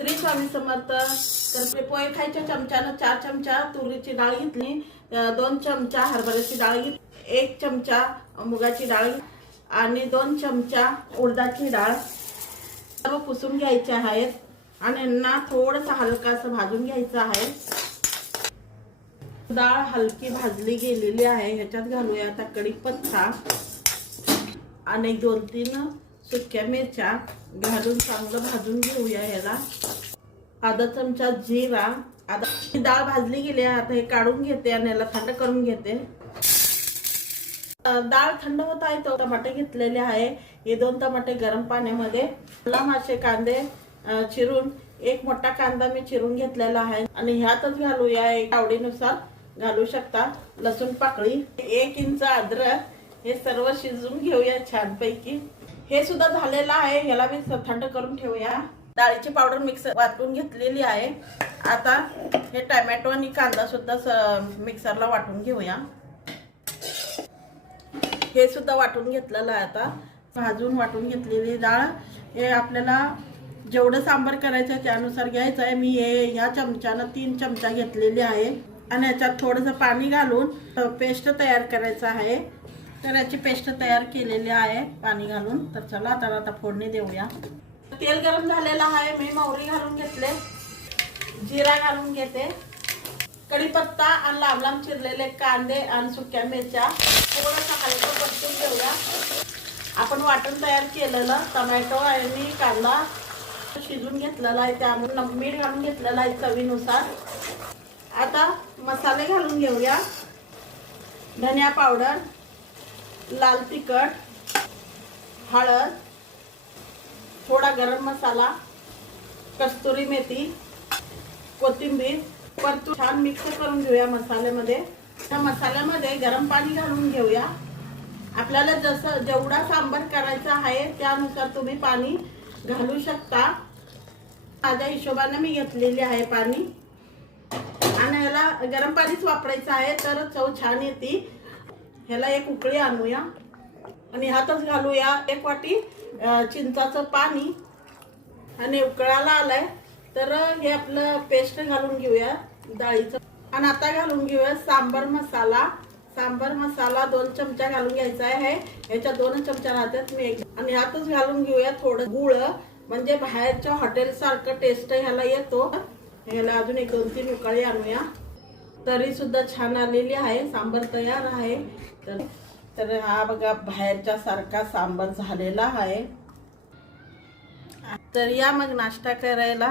श्री स्वामी समर्थ। तर पोहे खायच्या चमच्यानं 4 चमचा तुरीची डाळ घेतली, 2 चमचा हरभऱ्याची डाळ घेतली, 1 चमचा मुगाची डाळ आणि 2 चमचा उडदाची डाळ सर्व पुसून घ्यायचे आहेत आणि यांना थोडंसं हलकासं भाजून घ्यायचं आहे। डाळ हलकी भाजली गेलेली आहे। ह्याच्यात घालूया आता कढीपत्ता आणि 2-3 सुक्या मिरच्या घालून चांगलं भाजून घेऊया। ह्याला अर्धा चमचा जिरा, ही डाळ भाजली गेली आहे। आता हे काढून घेते आणि याला थंड करून घेते। डाळ थंड होत आहे तो टमाटे घेतलेले आहे। हे 2 टमाटे गरम पाण्यामध्ये, लांब असे कांदे चिरून, 1 मोठा कांदा मी चिरून घेतलेला आहे आणि ह्यातच घालूया आवडीनुसार घालू शकता लसूण पाकळी, 1 इंच अद्रक, हे सर्व शिजवून घेऊया छानपैकी। हे सुद्धा झालेलं आहे, ह्याला मी थंड करून ठेवूया। डाळीची पावडर मिक्सर वाटून घेतलेली आहे। आता हे टोमॅटो आणि कांदा सुद्धा मिक्सरला वाटून घेऊया। हे सुद्धा वाटून घेतलेलं आहे। आता भाजून वाटून घेतलेली डाळ हे आपल्याला जेवढं सांबार करायचं त्यानुसार घ्यायचं आहे। मी ह्या चमच्यानं 3 चमचा घेतलेली आहे आणि याच्यात थोडंसं पाणी घालून पेस्ट तयार करायचं आहे। तर याची पेस्ट तयार केलेली आहे पाणी घालून। तर चला आता फोडणी देऊया। तेल गरम झालेलं आहे, मी मोहरी घालून घेतले, जिरा घालून घेते, कढीपत्ता आणि लांब लांब चिरलेले कांदे आणि सुक्या मिरच्या थोडंसं हलकं परतून घेऊया। आपण वाटण तयार केलेलं टोमॅटो आणि कांदा शिजून घेतलेला आहे, त्यामुळे मीठ घालून घेतलेलं आहे चवीनुसार। आता मसाले घालून घेऊया। धनिया पावडर, लाल तिखट, हळद, थोडा गरम मसाला, कस्तुरी मेथी, कोथिंबीर परतून छान मिक्स करून घेऊया मसाल्यामध्ये। त्या मसाल्यामध्ये गरम पाणी घालून घेऊया। आपल्याला जसं जेवढा सांबार करायचा आहे त्यानुसार तुम्ही पाणी घालू शकता। माझ्या हिशोबाने मी घेतलेली आहे पाणी आणि याला गरम पाणीच वापरायचं आहे तर चव छान येते। ह्याला एक उकळी आणूया आणि ह्यातच घालूया 1 वाटी चिंचाचं पाणी आणि उकळायला आलाय तर हे आपलं पेस्ट घालून घेऊया डाळीचं आणि आता घालून घेऊया सांबार मसाला। सांबार मसाला 2 चमचा घालून घ्यायचा आहे। ह्याच्या 2 चमचा राहतात मी आणि ह्यातच घालून घेऊया थोडं गुळ, म्हणजे बाहेरच्या हॉटेल सारखं टेस्ट ह्याला येतो। ह्याला अजून 1-2-3 उकळी आणूया। तरी सुद्धा छान आलेली आहे, सांबार तयार आहे। तर हा बघा बाहेरच्या सारखा सांबार झालेला आहे। तर या मग नाश्ता करायला।